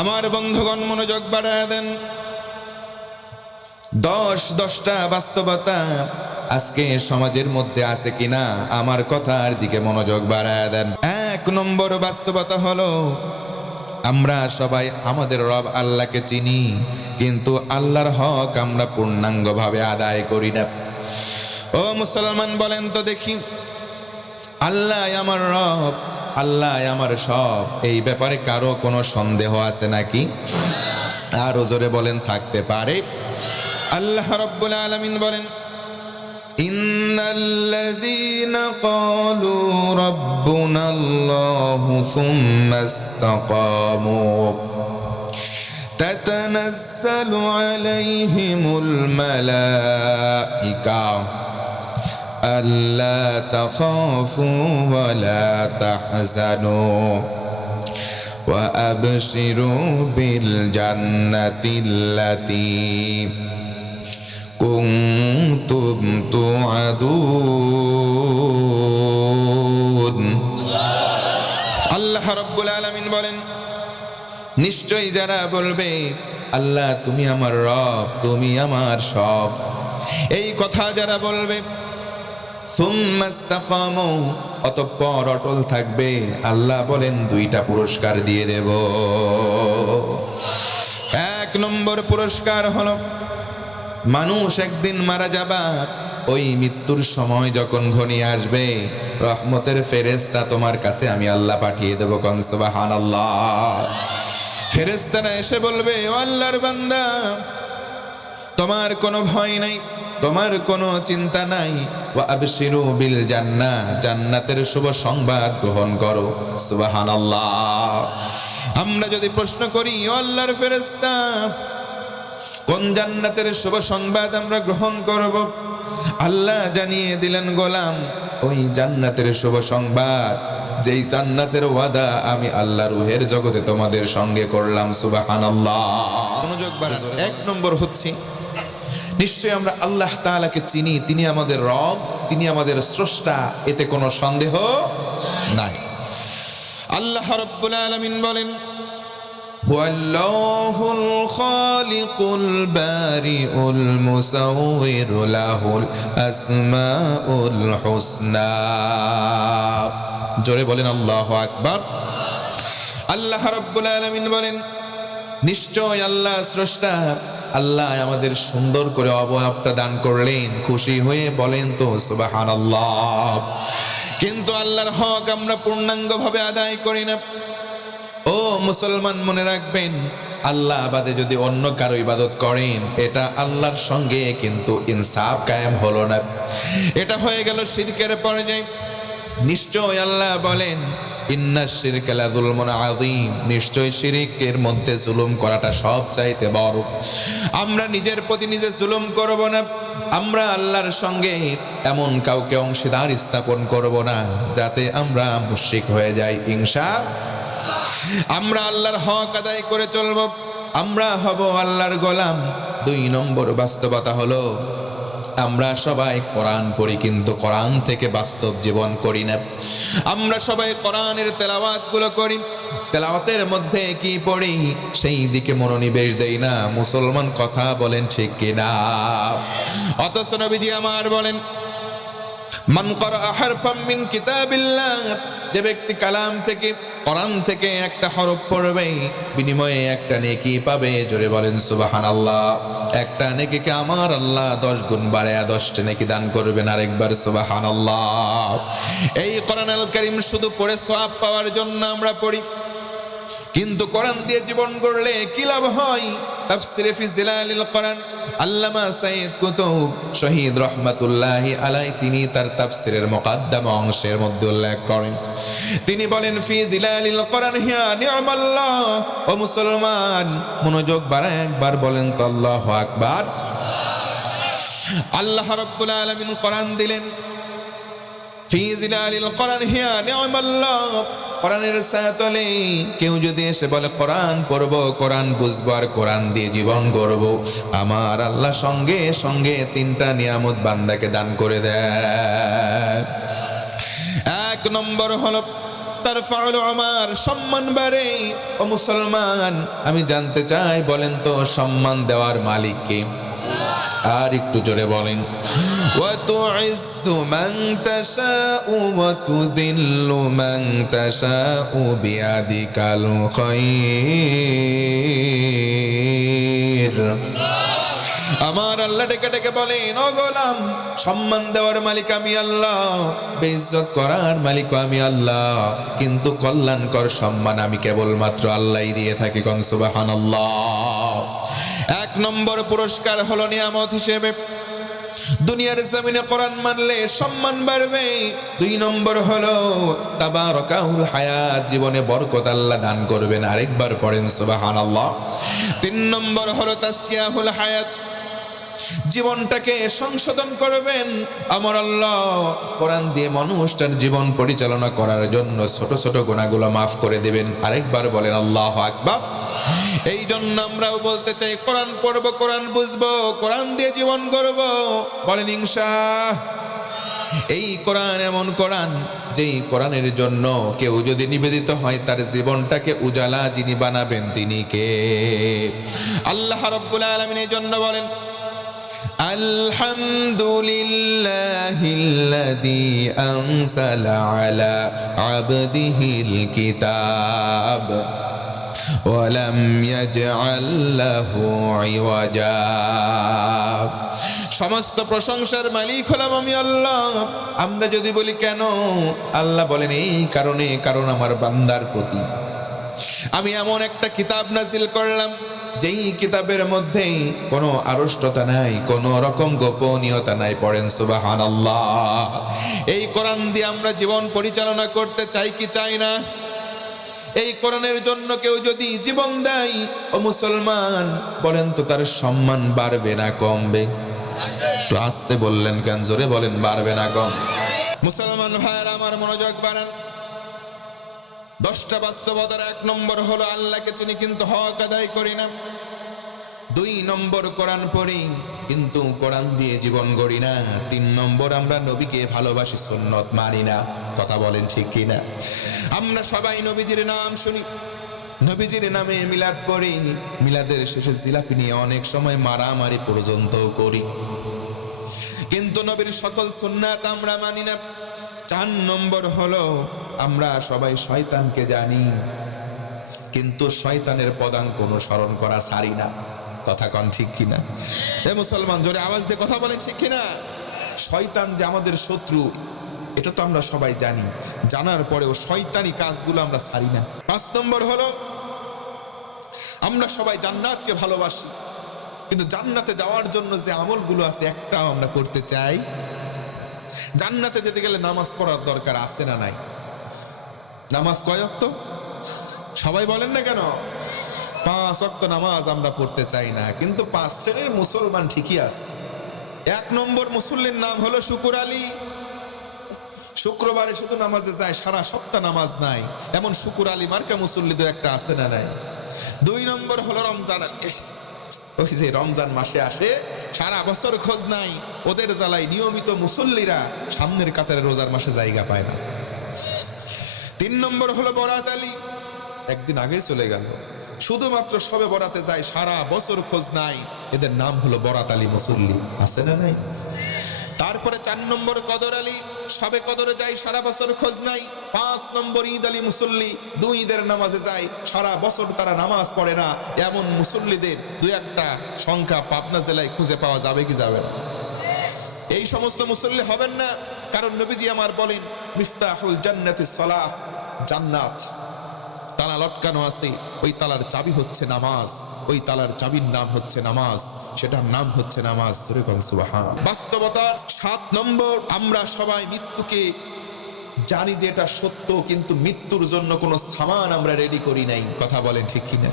আমার বন্ধুগণ মনোযোগ বাড়ায় দেন। দশটা বাস্তবতা আজকে সমাজের মধ্যে আছে কিনা আমার কথার দিকে মনোযোগ বাড়ায় দেন। 1 নম্বর বাস্তবতা হলো আমরা সবাই আমাদের রব আল্লাহকে চিনি, কিন্তু আল্লাহর হক আমরা পূর্ণাঙ্গভাবে আদায় করি না। ও মুসলমান বলেন তো দেখি, আল্লাহ আমার রব, আল্লাহ আমার সব, এই ব্যাপারে কারো কোনো সন্দেহ আছে নাকি? আরো জোরে বলেন থাকতে পারে। আল্লাহ রাব্বুল আলামিন বলেন, ইন্নাল্লাযীনা ক্বালু রাব্বুনাল্লাহু সুম্মা ইসতাকামু তাতানাজ্জালু আলাইহিমুল মালাঈকা আল্লা তাখাফু ওয়া লা তাহজানু ওয়া আবশিরু বিল জান্নাতিল্লাতী কুনতুম তুআদুন। আল্লাহ রাব্বুল আলামিন বলেন, নিশ্চয়ই যারা বলবে আল্লাহ তুমি আমার রব, তুমি আমার সব, এই কথা যারা বলবে, সুম্মা ইসতাকামু, অতঃপর অটল থাকবে, আল্লাহ বলেন 2টা পুরস্কার দিয়ে দেব। 1 নম্বর পুরস্কার হলো, মানুষ একদিন মারা যাবা, ওই মৃত্যুর সময় যখন ঘনিয়ে আসবে, রহমতের ফেরেশতা তোমার কাছে আমি আল্লাহ পাঠিয়ে দেব। কোন সুবহানাল্লাহ। ফেরেশতারা এসে বলবে, ও আল্লাহর বান্দা, তোমার কোনো ভয় নাই, তোমার কোনো চিন্তা নাই, ওয়া আবশিরু বিল জান্নাহ, জান্নাতের শুভ সংবাদ গ্রহণ করো। সুবহানাল্লাহ। আমরা যদি প্রশ্ন করি, ও আল্লাহর ফেরেশতা, কোন জান্নাতের শুভ সংবাদ আমরা গ্রহণ করব? আল্লাহ জানিয়ে দিলেন, গোলাম, ওই জান্নাতের শুভ সংবাদ, যেই জান্নাতের ওয়াদা আমি আল্লাহ রূহের জগতে তোমাদের সঙ্গে করলাম। সুবহানাল্লাহ। মনোযোগ বাড়ান। 1 নম্বর হচ্ছে, নিশ্চয়ই আমরা আল্লাহ তাআলাকে চিনি, তিনি আমাদের রব, তিনি আমাদের স্রষ্টা, এতে কোনো সন্দেহ নাই। আল্লাহ রাব্বুল আলামিন বলেন, ওয়াল্লাহুল খালিকুল বারিউল মুসাউবিরু লাহুল আসমাউল হুসনা। জোরে বলেন আল্লাহু আকবার। আল্লাহ রাব্বুল আলামিন বলেন, নিশ্চয় আল্লাহ স্রষ্টা, আল্লাহ আমাদের সুন্দর করে অবয়বটা দান করলেন, খুশি হয়ে বলেন তো সুবহানাল্লাহ। কিন্তু আল্লাহর হক আমরা পূর্ণাঙ্গভাবে আদায় করি না। ও মুসলমান, মনে রাখবেন, আল্লাহ বাদে যদি অন্য কারো ইবাদত করেন, এটা আল্লাহর সঙ্গে কিন্তু ইনসাফ কায়েম হলো না, এটা হয়ে গেল শিরকের পর্যায়। নিশ্চয় আল্লাহ বলেন, ইন্নাশ শিরকা লাযুলমুন আযীম, নিশ্চয় শিরকের মধ্যে জুলুম করাটা সবচাইতে বড়। আমরা নিজের প্রতি নিজে জুলুম করব না, আমরা আল্লাহর সঙ্গে এমন কাউকে অংশীদার স্থাপন করব না যাতে আমরা মুশরিক হয়ে যাই। আমরা আল্লাহর হক আদায় করে চলব, আমরা হব আল্লাহর গোলাম। 2 নম্বর বাস্তবতা হলো, আমরা সবাই কোরআন পড়ি, কিন্তু কোরআন থেকে বাস্তব জীবন করি না। আমরা সবাই কোরআনের তেলাওয়াতগুলো করি, তেলাওয়াতের মধ্যে কি পড়ি সেই দিকে মনোনিবেশ দেই না। মুসলমান কথা বলেন ঠিক কিনা? অথচ নবীজি আমার বলেন, মান ক্বারা হারফাম মিন কিতাবিল্লাহ, যে ব্যক্তি কালাম থেকে, কোরআন থেকে একটা হরফ পড়বে, বিনিময়ে একটা নেকি পাবে। জোরে বলেন সুবহানাল্লাহ। একটা নেকিকে আমার আল্লাহ 10 গুণ বাড়ায়া 10টা নেকি দান করবেন। আরেকবার সুবহানাল্লাহ। এই কোরআন আল কারীম শুধু পড়ে সওয়াব পাওয়ার জন্য আমরা পড়ি, কিন্তু কোরআন দিয়ে জীবন গড়লে কি লাভ হয়? তাফসিরে ফি জিলালিল কোরআন আল্লামা সাইয়্যিদ কুতুব শহীদ রাহমাতুল্লাহি আলাইহি তিনি তার তাফসিরের মুকদ্দমা অংশের মধ্যে উল্লেখ করেন, তিনি বলেন, ফি জিলালিল কোরআন হিয়া নি'মাল্লাহ। ও মুসলমান, মনোযোগ বাড়ায় একবার বলেন তো আল্লাহু আকবার। আল্লাহ রাব্বুল আলামিন কোরআন দিলেন, ফি জিলালিল কোরআন হিয়া নি'মাল্লাহ, কোরআনের ছায়াতলে কেউ যদি এসে বলে কোরআন পড়বো, কোরআন বুঝবো, আর কোরআন দিয়ে জীবন গড়বো, আমার আল্লাহ সঙ্গে সঙ্গে 3টা নিয়ামত বান্দাকে দান করে দেয়। 1 নম্বর হলো তারফাউল উমার, সম্মান বাড়ে। ও মুসলমান, আমি জানতে চাই, বলেন তো সম্মান দেওয়ার মালিক কে? আর একটু জোরে বলেন। ওয়া তুইজ্জু মান তাশাউ ওয়া তুযিল্লু মান তাশাউ বিয়াদিকাল খায়র। আমার আল্লাহ ডেকে ডেকে বলেন, ও গোলাম, সম্মান দেওয়ার মালিক আমি আল্লাহ, বেইজ্জত করার মালিক আমি আল্লাহ, কিন্তু কল্যাণকর সম্মান আমি কেবলমাত্র আল্লাহই দিয়ে থাকি। কোন সুবহানাল্লাহ। এক নম্বর পুরস্কার হলো নিয়ামত হিসেবে দুনিয়ার জমিনে কোরআন মানলে সম্মান বাড়বে। 2 নম্বর হলো তাবারাকাহুল হায়াত, জীবনে বরকত আল্লাহ দান করবেন। আরেকবার পড়েন সুবহানাল্লাহ। 3 নম্বর হলো তাজকিয়াহুল হায়াত, জীবনটাকে সংশোধন করবেন আমার আল্লাহ। কোরআন দিয়ে মানুষটার জীবন পরিচালনা করার জন্য ছোট ছোট গুনাহগুলো মাফ করে দেবেন। আরেকবার বলেন আল্লাহু আকবার। এই জন্য আমরাও বলতে চাই, কোরআন পড়বো, কোরআন বুঝবো, কোরআন দিয়ে জীবন করব। বলেন ইনশাআল্লাহ। এই কোরআন এমন কোরআন, যেই কোরআনের জন্য কেউ যদি নিবেদিত হয়, তার জীবনটাকে উজালা যিনি বানাবেন তিনি কে? আল্লাহ রাব্বুল আলামিন। এই জন্য বলেন আলহামদুলিল্লাহিল্লাযী আনজালা আলা আবদিহিল কিতাব ওয়া লাম ইয়াজআল লাহু ইওয়াজা। সমস্ত প্রশংসার মালিক হলাম আমি আল্লাহ। আমরা যদি বলি কেন, আল্লাহ বলেন এই কারণে, কারণ আমার বান্দার প্রতি আমি এমন একটা কিতাব নাজিল করলাম, যেই কিতাবের মধ্যে কোনো আড়ষ্টতা নাই, কোনো রকম গোপনীয়তা নাই। পড়েন সুবহানাল্লাহ। এই কোরআন দিয়ে আমরা জীবন পরিচালনা করতে চাই কি চাই না? এই কোরআনের জন্য কেউ যদি জীবন দেয়, ও মুসলমান, বলেন তো তার সম্মান বাড়বে না কমবে? তো আসতে বললেন কেন? জোরে বলেন, বাড়বে না কম? মুসলমান ভাইয়েরা আমার, মনোযোগ বাড়ান। 10টা বাস্তবতার 1 নম্বর হলো আল্লাহকে চিনি কিন্তু হক আদায় করি না। 2 নম্বর কোরআন পড়ি কিন্তু কোরআন দিয়ে জীবন গড়ি না। 3 নম্বর আমরা নবীকে ভালোবাসি, সুন্নত মানি না। কথা বলেন ঠিক কিনা? আমরা সবাই নবীজির নাম শুনি, নবীজির নামে মিলাদ পড়ি, মিলাদের শেষে জিলাপি নিয়ে অনেক সময় মারামারি পর্যন্ত করি, কিন্তু নবীর সকল সুন্নাত আমরা মানি না। 4 নম্বর হলো আমরা সবাই শয়তানকে জানি, কিন্তু শয়তানের পদাঙ্ক অনুসরণ করা ছাড়ি না। কথা কন ঠিক কিনা? এ মুসলমান, জোরে আওয়াজ দিয়ে কথা বলেন ঠিক কিনা? শয়তান যে আমাদের শত্রু, এটা তো আমরা সবাই জানি। জানার পরেও শয়তানি কাজগুলো আমরা ছাড়ি না। 5 নম্বর হলো আমরা সবাই জান্নাতকে ভালোবাসি, কিন্তু জান্নাতে যাওয়ার জন্য যে আমলগুলো আছে একটাও আমরা করতে চাই। জান্নাতে যেতে গেলে নামাজ পড়ার দরকার আছে না নাই? নামাজ কয় ওয়াক্ত? সবাই বলেন না কেন? 5 ওয়াক্ত নামাজ আমরা পড়তে চাই না, কিন্তু 5 শ্রেণীর মুসলমান ঠিকই আছে। 1 নম্বর মুসল্লির নাম হলো শুকুর আলী। শুক্রবারে শুধু নামাজে যায়, সারা সপ্তাহ নামাজ নাই, এমন শুকুর আলী মার্কা মুসল্লি তো একটা আছে না নাই? 2 নম্বর হলো রমজান আলী। ওই যে রমজান মাসে আসে, সারা বছর খোঁজ নাই, ওদের জ্বালায় নিয়মিত মুসল্লিরা সামনের কাতারে রোজার মাসে জায়গা পায় না। 3 নম্বর হলো বরাত আলী। একদিন আগে চলে গেল, শুধুমাত্র সবে বরাতে যায়, সারা বছর খোঁজ নাই, এদের নাম হলো বরাত আলী মুসল্লি। আছে না নাই? তারপরে 4 নম্বর কদর আলী, সবে কদরে যায়, সারা বছর খোঁজ নাই। 5 নম্বর ঈদ আলী মুসল্লি, 2 ঈদের নামাজে যায়, সারা বছর তারা নামাজ পড়ে না। এমন মুসল্লিদের 2-1টা সংখ্যা পাবনা জেলায় খুঁজে পাওয়া যাবে কি যাবে না? এই সমস্ত মুসল্লি হবেন না, কারণ নবীজি আমার বলেন মিফতাহুল জান্নাতিস সালাহ, জান্নাত তালা লটকানো আছে, ওই তালার চাবি হচ্ছে নামাজ, ওই তালার চাবির নাম হচ্ছে নামাজ, সেটার নাম হচ্ছে নামাজ। সুবহান। বাস্তবতা 7 নম্বর, আমরা সবাই মৃত্যুকে জানি যে এটা সত্য, কিন্তু মৃত্যুর জন্য কোনো সামান আমরা রেডি করি নাই। কথা বলেন ঠিক কিনা?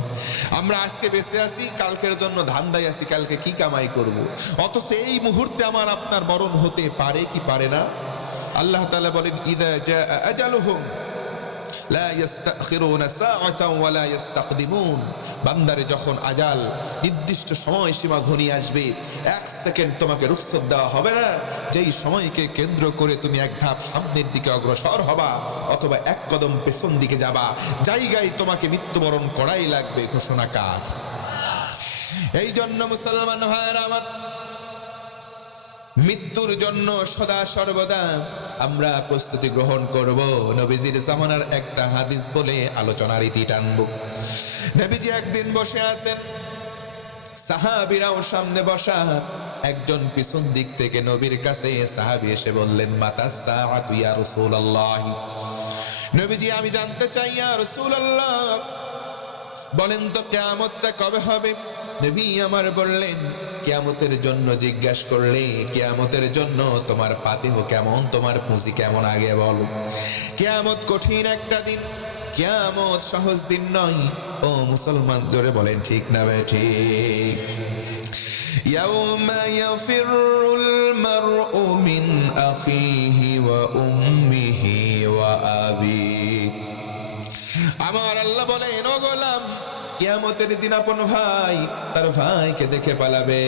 আমরা আজকে বেঁচে আছি, কালকের জন্য ধান্দায় আছি, কালকে কি কামাই করব। অথচ এই মুহূর্তে আমার আপনার মরণ হতে পারে কি পারে না? আল্লাহ তাআলা বলেন ইদা জাআ আজালুহুম লা ইস্তাখিরুনা সাআতান ওয়া লা ইস্তাকদিমুন। বান্দারে যখন আজাল নির্দিষ্ট সময়সীমা ঘনিয়ে আসবে, 1 সেকেন্ড তোমাকে রুখসত দেওয়া হবে না। যেই সময়কে কেন্দ্র করে তুমি এক ধাপ সামনের দিকে অগ্রসর হবা অথবা এক কদম পেছন দিকে যাবা, জায়গায় তোমাকে মৃত্যুবরণ করাই লাগবে। ঘোষণা কার? এই জন্য মুসলমান ভাইয়েরা আমার, মৃত্যুর জন্য সদা সর্বদা আমরা প্রস্তুতি গ্রহণ করব। নবীজির জামানার একটা হাদিস বলে আলোচনার ইতি টানব। নবীজি একদিন বসে আছেন, সাহাবীরাও সামনে বসা। একজন পিছন দিক থেকে নবীর কাছে সাহাবী এসে বললেন, মাতাস সাআতু ইয়া রাসূলুল্লাহ। নবীজি, আমি জানতে চাই ইয়া রাসূলুল্লাহ, বলেন তো কিয়ামতটা কবে হবে? নবী আমার বললেন, কিয়ামতের জন্য জিজ্ঞাসা করলে কিয়ামতের জন্য তোমার পাতিহ কেমন, তোমার পুঁজি কেমন আগে বলো। কিয়ামত কঠিন একটা দিন, কিয়ামত সহজ দিন নয়। ও মুসলমান, জোরে বলেন ঠিক না বেঠিক? ইয়াউমা ইয়াফিরুল মারউ মিন আখিহি ওয়া উম্মিহি ওয়া আবিহি। আমার আল্লাহ বলেন, ও গোলাম, কিয়ামতের দিন আপন ভাই তার ভাইকে দেখে পালাবে,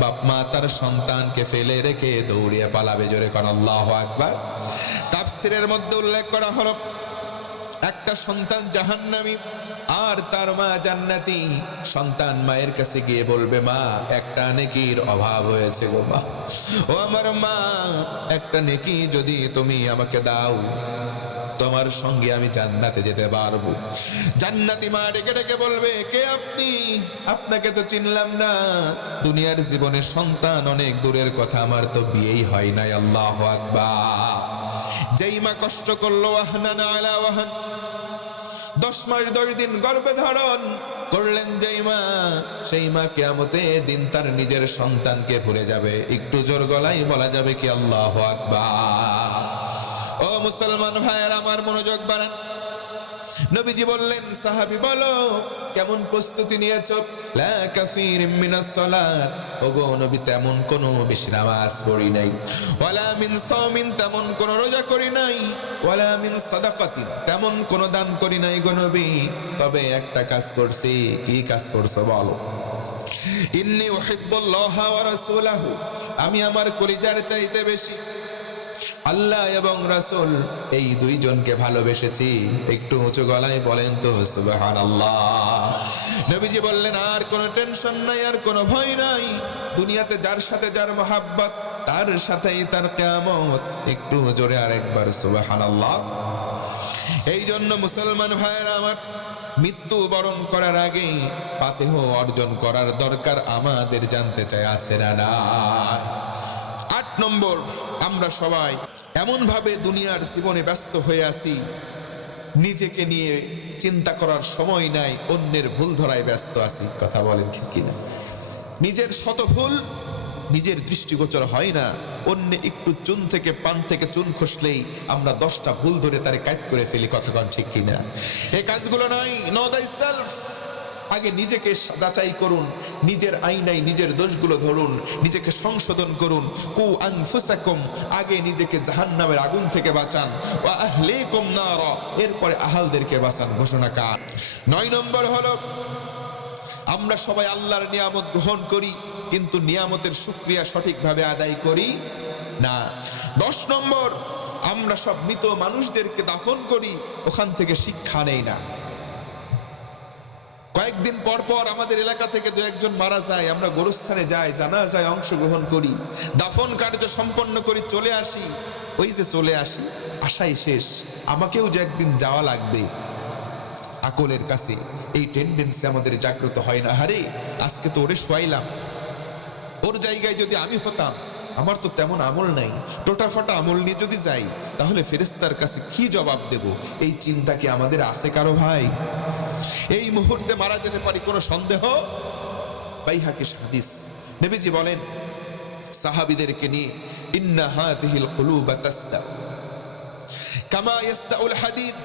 বাপ মা তার সন্তানকে ফেলে রেখে দৌড়িয়ে পালাবে। জোরে কোন আল্লাহু আকবার। তাফসীরের মধ্যে উল্লেখ করা হলো, একটা সন্তান জাহান্নামী আর তার মা জান্নাতি। সন্তান মায়ের কাছে গিয়ে বলবে, মা, একটা নেকির অভাব হয়েছে গো মা, ও আমার মা, একটা নেকি যদি তুমি আমাকে দাও, তোমার সঙ্গে আমি জান্নাতে যেতে পারবো। জান্নাতি মা ডেকে ডেকে বলবে, কে আপনি? আপনাকে তো চিনলাম না। দুনিয়ার জীবনে সন্তান অনেক দূরের কথা, আমার তো বিয়েই হয় নাই। আল্লাহু আকবার। যেই মা কষ্ট করলো, আহনান আলা ওয়াহান, 10 মাস 10 দিন গর্ভে ধারণ করলেন যেই মা, সেই মা কিয়ামতের দিন তার নিজের সন্তানকে ভুলে যাবে। একটু জোর গলায় বলা যাবে কি আল্লাহু আকবার। ও মুসলমান ভাইয়ের আমার, মনোযোগ বাড়ান। নবীজি বললেন, সাহাবী বলো কেমন প্রস্তুতি নিয়েছো? লা কাসীরিম মিনাস সালাত, ওগো নবী, তেমন কোনো বেশি নামাজ পড়ি নাই। ওয়ালা মিন সাওমিন, তেমন কোনো রোজা করি নাই। ওয়ালা মিন সাদাকাতিন, তেমন কোনো দান করি নাই গো নবী। তবে একটা কাজ করছি। কি কাজ করছো বলো? ইন্নী উহিব্বুল্লাহ ওয়া রাসূলাহু, আমি আমার কলিজার চাইতে বেশি আল্লাহ এবং রাসূল এই দুইজনকে ভালোবেসেছি। একটু উঁচু গলায় বলেন তো সুবহানাল্লাহ। নবীজি বললেন, আর কোনো টেনশন নাই, আর কোনো ভয় নাই। দুনিয়াতে যার সাথে যার মহাব্বত, তার সাথেই তার কিয়ামত। একটু জোরে আরেকবার সুবহানাল্লাহ। এই জন্য মুসলমান ভাইয়েরা আমার, মৃত্যু বরণ করার আগে পাতেহ অর্জন করার দরকার আমাদের জানতে চাই আছে না? 8 নম্বর, আমরা সবাই এমন ভাবে দুনিয়ার জীবনে ব্যস্ত হয়ে আছি, নিজেকে নিয়ে চিন্তা করার সময় নাই, অন্যের ভুল ধরায় ব্যস্ত আছি। কথা বলেন ঠিক কিনা? নিজের শত ভুল নিজের দৃষ্টিগোচর হয় না। অন্য একটু চুন থেকে পান থেকে চুন খসলেই আমরা 10টা ভুল ধরে তারে কাট করে ফেলি। কথা কন ঠিক কিনা? এই কাজগুলো নাই। নো দাই সেলফ। আগে নিজেকে যাচাই করুন, নিজের আইনায় নিজের দোষগুলো ধরুন, নিজেকে সংশোধন করুন। কু আনফুসাকুম, আগে নিজেকে জাহান্নামের আগুন থেকে বাঁচান। ওয়া আহলিকুম নারা, এরপরে আহালদেরকে বাঁচান। ঘোষণা কার? 9 নম্বর হলো, আমরা সবাই আল্লাহর নিয়ামত গ্রহণ করি, কিন্তু নিয়ামতের শুকরিয়া সঠিকভাবে আদায় করি না। 10 নম্বর, আমরা সব মৃত মানুষদেরকে দাফন করি, ওখান থেকে শিক্ষা নেই না। কয়েকদিন পর পর আমাদের এলাকা থেকে 2-1 মারা যায়, আমরা গোরস্থানে যাই, জানাজায় অংশগ্রহণ করি, দাফন কার্য সম্পন্ন করি, চলে আসি। ওই যে চলে আসি, আশাই শেষ, আমাকেও যে একদিন যাওয়া লাগবে। আকলের কাছে এই টেন্ডেন্সি আমাদের জাগ্রত হয় না। হারে, আজকে তো ওরে শোয়াইলাম, ওর জায়গায় যদি আমি হতাম, আমার তো তেমন আমল নাই, টোটাফাটা আমল নিয়ে যদি যাই, তাহলে ফেরেশতার কাছে কি জবাব দেব? এই চিন্তা কি আমাদের আছে কারো ভাই? এই মুহূর্তে মারা যেতে পারি, কোনো সন্দেহ? বাইহাকি হাদিস, নবীজি বলেন সাহাবীদেরকে নিয়ে, ইন্না হাযিহিল কুলুবা তাসদা কামা ইয়াসদাউল হাদিদ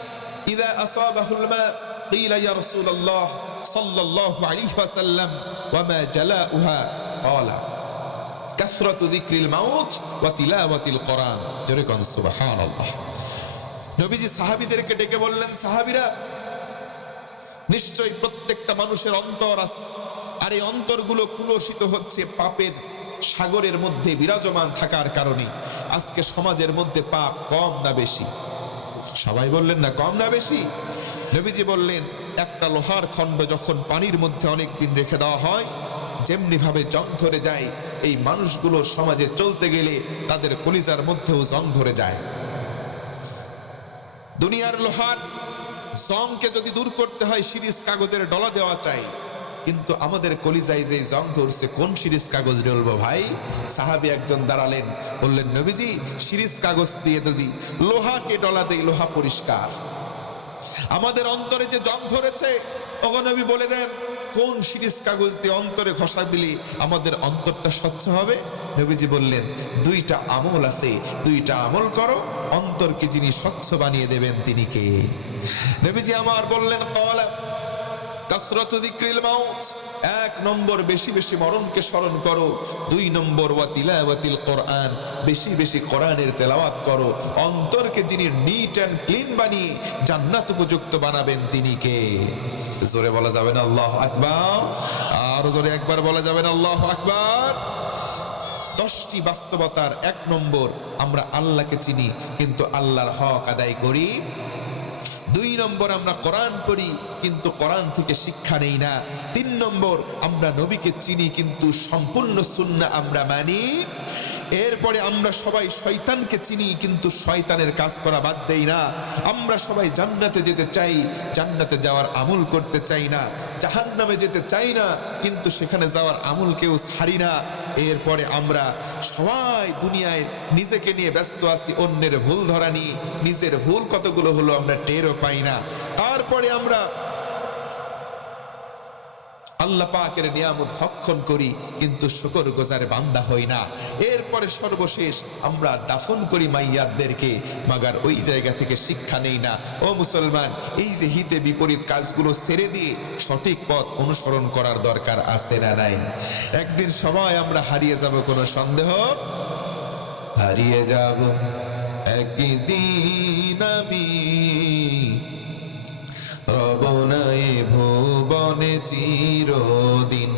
ইযা আসাবাহুল মা ক্বিলা ইয়া রাসূলুল্লাহ সাল্লাল্লাহু আলাইহি ওয়াসাল্লাম ওয়া মা জালাউহা ক্বালা কাসরাতু যিকরিল মাউত ওয়া তিলাওয়াতিল কোরআন। জোরে কোন সুবহানাল্লাহ। নবীজি সাহাবীদেরকে ডেকে বললেন, সাহাবীরা, নিশ্চয়ই প্রত্যেকটা মানুষের অন্তর আছে, আর এই অন্তরগুলো কুলসিত হচ্ছে পাপের সাগরের মধ্যে বিরাজমান থাকার কারণে। আজকে সমাজের মধ্যে পাপ কম না বেশি? সবাই বললেন না, কম না বেশি? নবীজি বললেন, একটা লোহার খণ্ড যখন পানির মধ্যে অনেক দিন রেখে দেওয়া হয়, যেমনি ভাবে জং ধরে যায়, এই মানুষগুলো সমাজে চলতে গেলে তাদের কলিজার মধ্যেও জং ধরে যায়। দুনিয়ার লোহার জংকে যদি দূর করতে হয় সিরিজ কাগজের ডলা দেওয়া চাই, কিন্তু আমাদের কলিজায় যে জং ধরছে, কোন সিরিজ কাগজ ডলবো ভাই? সাহাবী একজন দাঁড়ালেন, বললেন, নবীজি, সিরিজ কাগজ দিয়ে যদি লোহাকে ডলা দেই, লোহা পরিষ্কার। আমাদের অন্তরে যে জং ধরেছে, ওগো নবী বলে দেন, কোন সিরিজ কাগজ দিয়ে অন্তরে ঘষা দিলে আমাদের অন্তরটা স্বচ্ছ হবে? নবীজি বললেন, দুইটা আমল আছে, দুইটা আমল করো, অন্তরকে যিনি স্বচ্ছ বানিয়ে দেবেন তিনি কে? নবীজি আমার বললেন, ক্বালা কাসরাতু যিকরিল মাউত, এক নম্বর বেশি বেশি মরণকে স্মরণ করো, দুই নম্বর ওয়া তিলাওয়াতিল কোরআন, বেশি বেশি কোরআনের তেলাওয়াত করো। অন্তরকে যিনি নিট অ্যান্ড ক্লিন বানিয়ে জান্নাত উপযুক্ত বানাবেন তিনি কে? জোরে বলা যাবে না আল্লাহু আকবার? আর জোরে একবার বলা যাবে না আল্লাহু আকবার? 10টি বাস্তবতার এক নম্বর, আমরা আল্লাহকে চিনি কিন্তু আল্লাহর হক আদায় করি। 2 নম্বর, আমরা কোরআন পড়ি কিন্তু কোরআন থেকে শিক্ষা নেই না। 3 নম্বর, আমরা নবীকে চিনি কিন্তু সম্পূর্ণ সুন্নাহ আমরা মানি। এরপরে আমরা সবাই শয়তানকে চিনি কিন্তু শয়তানের কাজ করা বাদ দেই না। আমরা সবাই জান্নাতে যেতে চাই, জান্নাতে যাওয়ার আমল করতে চাই না। জাহান্নামে যেতে চাই না কিন্তু সেখানে যাওয়ার আমল কেউ ছাড়ি না। এরপরে আমরা সবাই দুনিয়ায় নিজেকে নিয়ে ব্যস্ত আছি, অন্যের ভুল ধরা নিয়ে। নিজের ভুল কতগুলো হলো আমরা টেরও পাই না। তারপরে আমরা আল্লাহ পাকের নিয়ামত ভক্ষণ করি কিন্তু শুকরগুজার বান্দা হই না। এরপরে সর্বশেষ আমরা দাফন করি মাইয়াতদেরকে, মাগার ওই জায়গা থেকে শিক্ষা নেই না। ও মুসলমান, এই যে হিতে বিপরীত কাজগুলো ছেড়ে দিয়ে সঠিক পথ অনুসরণ করার দরকার আছে না নাই? একদিন সবাই আমরা হারিয়ে যাব, কোনো সন্দেহ? হারিয়ে যাব একদিন আমি, রব নাই ভুবনে চিরদিন।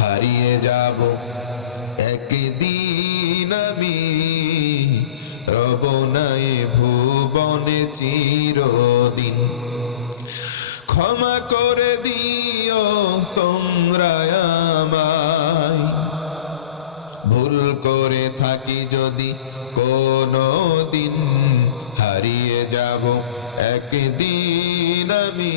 হারিয়ে যাব একদিন আমি, রব নাই ভুবনে চিরদিন। ক্ষমা করে দিও তোমরা আমায়, ভুল করে থাকি যদি কোনো দিন। হারিয়ে যাব একদিন আমি,